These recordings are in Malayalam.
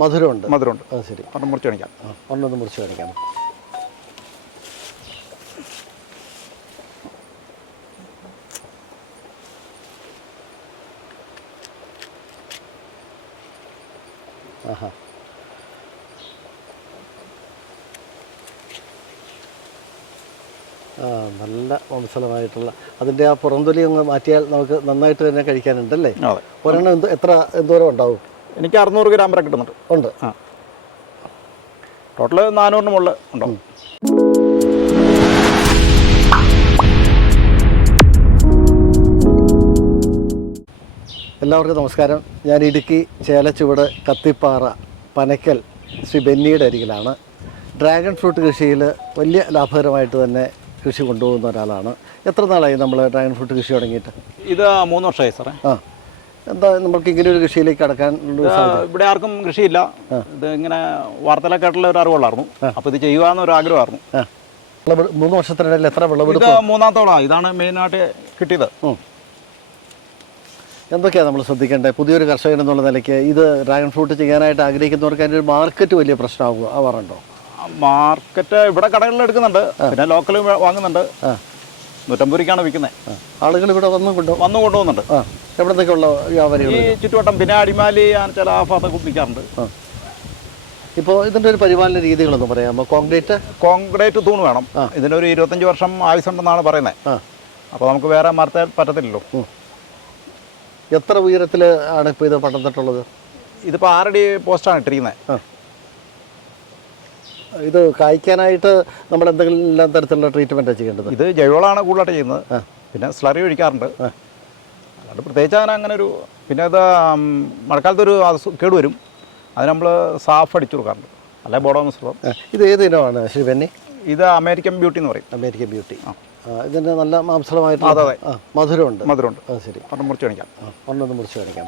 മധുരമുണ്ട്. മധുരമുണ്ട്. ശരി. ഒരെണ്ണം മുറിച്ച് കാണിക്കാം. ആ ഒന്നൊന്ന് മുറിച്ച് കാണിക്കാം. ആഹാ. ആ നല്ല മാംസളമായിട്ടുള്ള അതിന്റെ ആ പുറംതൊലി ഒന്ന് മാറ്റിയാൽ നമുക്ക് നന്നായിട്ട് തന്നെ കഴിക്കാനുണ്ടല്ലേ? ഒരെണ്ണം എന്ത് എത്ര എന്തോരം ഉണ്ടാവും? എനിക്ക് അറുന്നൂറ് ഗ്രാം വരെ കിട്ടുന്നുണ്ട്. ഉണ്ട്. ആ. ടോട്ടൽ നാനൂറിന് മുകളിൽ ഉണ്ടാവും. എല്ലാവർക്കും നമസ്കാരം. ഞാൻ ഇടുക്കി ചേലച്ചുവട് കത്തിപ്പാറ പനക്കൽ ശ്രീ ബെന്നിയുടെ അരികിലാണ്. ഡ്രാഗൺ ഫ്രൂട്ട് കൃഷിയിൽ വലിയ ലാഭകരമായിട്ട് തന്നെ കൃഷി കൊണ്ടുപോകുന്ന ഒരാളാണ്. എത്ര നാളായി നമ്മൾ ഡ്രാഗൺ ഫ്രൂട്ട് കൃഷി തുടങ്ങിയിട്ട്? ഇത് മൂന്ന് വർഷമായി സാറേ. ആ. എന്താ നമുക്ക് ഇങ്ങനെ ഒരു കൃഷിയിലേക്ക് കടക്കാൻ ഇവിടെ ആർക്കും കൃഷിയില്ല. ഇത് ഇങ്ങനെ വാർത്തയിലൊക്കെ കേട്ടുള്ള ഒരു അറിവുള്ളായിരുന്നു. അപ്പോൾ ഇത് ചെയ്യുക ഒരു ആഗ്രഹമായിരുന്നു. മൂന്ന് വർഷത്തിനിടയിൽ എത്ര ഇത് വിളവെടുപ്പ് മൂന്നാമത്തോളമാണ് ഇതാണ് മെയിനായിട്ട് കിട്ടിയത്. ഉം. എന്തൊക്കെയാണ് നമ്മൾ ശ്രദ്ധിക്കേണ്ടത്? പുതിയൊരു കർഷകൻ എന്നുള്ള നിലയ്ക്ക് ഇത് ഡ്രാഗൺ ഫ്രൂട്ട് ചെയ്യാനായിട്ട് ആഗ്രഹിക്കുന്നവർക്ക് അതിന്റെ ഒരു മാർക്കറ്റ് വലിയ പ്രശ്നമാകും ആവാറുണ്ടോ മാർക്കറ്റ് ഇവിടെ കടകളിൽ എടുക്കുന്നുണ്ട്. പിന്നെ ലോക്കൽ വാങ്ങുന്നുണ്ട്. നൂറ്റമ്പത് രൂപയ്ക്കാണ് വിൽക്കുന്നത് ആളുകൾ ഇവിടെ വന്ന് കൊണ്ട് വന്നു കൊണ്ടുപോകുന്നുണ്ട്. എവിടത്തേക്കുള്ള വ്യാപാരികൾ? ഈ ചുറ്റുവട്ടം പിന്നെ അടിമാലി ചില ആ ഭാഗത്തൊക്കെ വിൽക്കാറുണ്ട് ഇപ്പോൾ ഇതിന്റെ ഒരു പരിപാലന രീതികളൊന്നും പറയാമോ? കോൺക്രീറ്റ്? കോൺക്രീറ്റ് തൂണ് വേണം. ഇതിനൊരു ഇരുപത്തഞ്ച് വർഷം ആയുസുണ്ടെന്നാണ് പറയുന്നത്. അപ്പോൾ നമുക്ക് വേറെ മരത്തെ പറ്റത്തില്ലല്ലോ. എത്ര ഉയരത്തിൽ ആണ് ഇപ്പോൾ ഇത് പടർന്നിട്ടുള്ളത്? ഇതിപ്പോൾ ആറടി പോസ്റ്റാണ് ഇട്ടിരിക്കുന്നത്. ഇത് കായ്ക്കാനായിട്ട് നമ്മൾ എന്തെങ്കിലും തരത്തിലുള്ള ട്രീറ്റ്മെന്റാണ് ചെയ്യേണ്ടത്? ഇത് ജൈവളാണ് കൂടുതലായിട്ട് ചെയ്യുന്നത്. പിന്നെ സ്ലറി ഒഴിക്കാറുണ്ട്. അല്ലാണ്ട് പ്രത്യേകിച്ച് അങ്ങനെ അങ്ങനെ ഒരു പിന്നെ അത് മഴക്കാലത്തൊരു മഴക്കാലത്ത് ഒരു കേട് വരും. അത് നമ്മൾ സാഫ് അടിച്ചു കൊടുക്കാറുണ്ട്. അല്ലെ ബോഡോ മിശ്രം ഇത് ഏത് ഇനമാണ് ശ്രീ ബെന്നി? ഇത് അമേരിക്കൻ ബ്യൂട്ടി എന്ന് പറയും. American beauty. ഇതിന് ഇതിന്റെ നല്ല. ആ മധുരമുണ്ട്. മധുരമുണ്ട്. ശരി. ഒരെണ്ണം മുറിച്ച് കാണിക്കാം. ഒന്നൊന്ന് മുറിച്ച് കാണിക്കാം.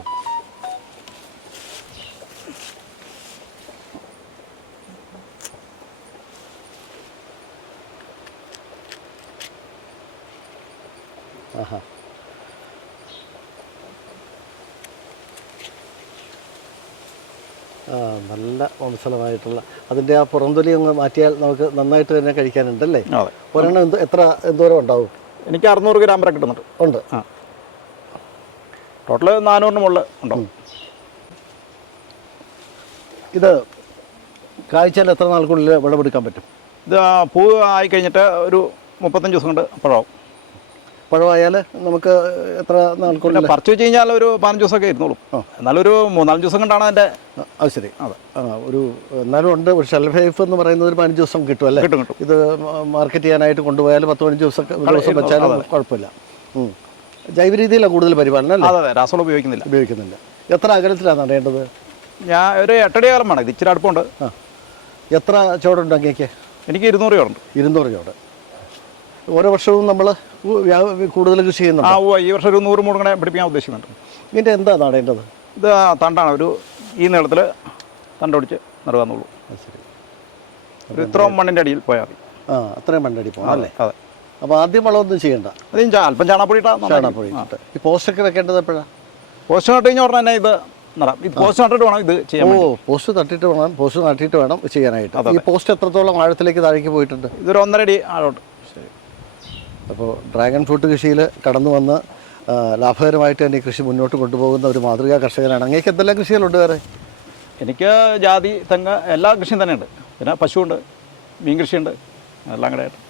ആ നല്ല മാംസളമായിട്ടുള്ള അതിന്റെ ആ പുറന്തൊലി ഒന്ന് മാറ്റിയാൽ നമുക്ക് നന്നായിട്ട് തന്നെ കഴിക്കാനുണ്ടല്ലേ? ഒരെണ്ണം എന്ത് എത്ര എന്തോരം ഉണ്ടാവും? എനിക്ക് അറുന്നൂറ് ഗ്രാം വരെ കിട്ടുന്നുണ്ട്. ഉണ്ട്. ആ. ടോട്ടൽ നാനൂറിന് മുകളിൽ ഉണ്ടാവും. ഇത് കായ്ച്ചാൽ എത്ര നാൾക്കുള്ളിൽ വിളവെടുക്കാൻ പറ്റും? ഇത് പൂ ആയി കഴിഞ്ഞിട്ട് ഒരു മുപ്പത്തഞ്ച് ദിവസം കൊണ്ട് പഴമാവും പഴമായാൽ നമുക്ക് എത്ര നാൾക്കുള്ള പറിച്ചു വെച്ച് കഴിഞ്ഞാൽ ഒരു പതിനഞ്ച് ദിവസമൊക്കെ ഇരുന്നോളും. എന്നാലും ഒരു മൂന്നാലഞ്ച് ദിവസം കൊണ്ടാണ് അതിന്റെ അത് ശരി. അതെ. ആ ഒരു എന്നാലും ഉണ്ട് ഒരു ഷെൽഫ് ലൈഫ് എന്ന് പറയുന്നത് ഒരു പതിനഞ്ച് ദിവസം കിട്ടും അല്ലേ? കിട്ടും കിട്ടും. ഇത് മാർക്കറ്റ് ചെയ്യാനായിട്ട് കൊണ്ടുപോയാൽ പത്ത് പതിനഞ്ച് ദിവസം ദിവസം വെച്ചാലും കുഴപ്പമില്ല. ജൈവ രീതിയിലാണ് കൂടുതൽ പരിപാലനം അല്ലേ? അതെ രാസവളം ഉപയോഗിക്കുന്നില്ല. ഉപയോഗിക്കുന്നില്ല. എത്ര അകലത്തിലാണ് നടേണ്ടത്? ഞാൻ ഒരു എട്ടടി കാലം വേണം ഇത് ഇച്ചിരി അടുപ്പമുണ്ട്. ആ. എത്ര ചോടുണ്ട് അങ്ങേക്ക്? എനിക്ക് ഇരുന്നൂറ് ചോടുണ്ട്. ഇരുന്നൂറ് ചോട്. ഓരോ വർഷവും നമ്മൾ കൂടുതൽ കൃഷി ചെയ്യുന്നുണ്ട്? ആ ഓ ഈ വർഷം ഒരു നൂറ് മൂടുകളെ പിടിപ്പിക്കാൻ ഉദ്ദേശിക്കുന്നുണ്ട്. ഇതിന്റെ എന്താ നടേണ്ടത് ഇത് തണ്ടാണ്. ഒരു ഈ നീളത്തിൽ തണ്ടൊടിച്ച് നിറവാന്നുള്ളൂ ശരി. ഒരു ഇത്രയും മണ്ണിന്റെ അടിയിൽ പോയാൽ മതി. ആ അത്രയും മണ്ണടി പോകണം അല്ലേ? അതെ അപ്പോൾ ആദ്യം വളമൊന്നും ചെയ്യണ്ട. അത് അല്പം ചാണാപ്പൊടി ചാണാപ്പൊടി ഈ പോസ്റ്റൊക്കെ വെക്കേണ്ടത് എപ്പോഴാണ് പോസ്റ്റ് നട്ട് കഴിഞ്ഞാൽ ഉടനെ ഇത് നടാം. ഇത് പോസ്റ്റ് നട്ടിട്ട് വേണം ഇത് ചെയ്യാൻ ഓ പോസ്റ്റ് തട്ടിയിട്ട് വേണം പോസ്റ്റ് നട്ടിട്ട് വേണം ചെയ്യാനായിട്ട്. ഈ പോസ്റ്റ് എത്രത്തോളം ആഴത്തിലേക്ക് താഴേക്ക് പോയിട്ടുണ്ട്? ഇതൊരു ഒന്നര അടി ആഴോട്ട് അപ്പോൾ ഡ്രാഗൺ ഫ്രൂട്ട് കൃഷിയിൽ കടന്നു വന്ന് ലാഭകരമായിട്ട് തന്നെ കൃഷി മുന്നോട്ട് കൊണ്ടുപോകുന്ന ഒരു മാതൃകാ കർഷകനാണ്. അങ്ങേക്ക് എന്തെല്ലാം കൃഷികളുണ്ട് വേറെ? എനിക്ക് ജാതി തെങ്ങ് എല്ലാ കൃഷിയും തന്നെയുണ്ട്. പിന്നെ പശുവുണ്ട് മീൻ കൃഷിയുണ്ട് എല്ലാം കൂടെ ആയിട്ട്.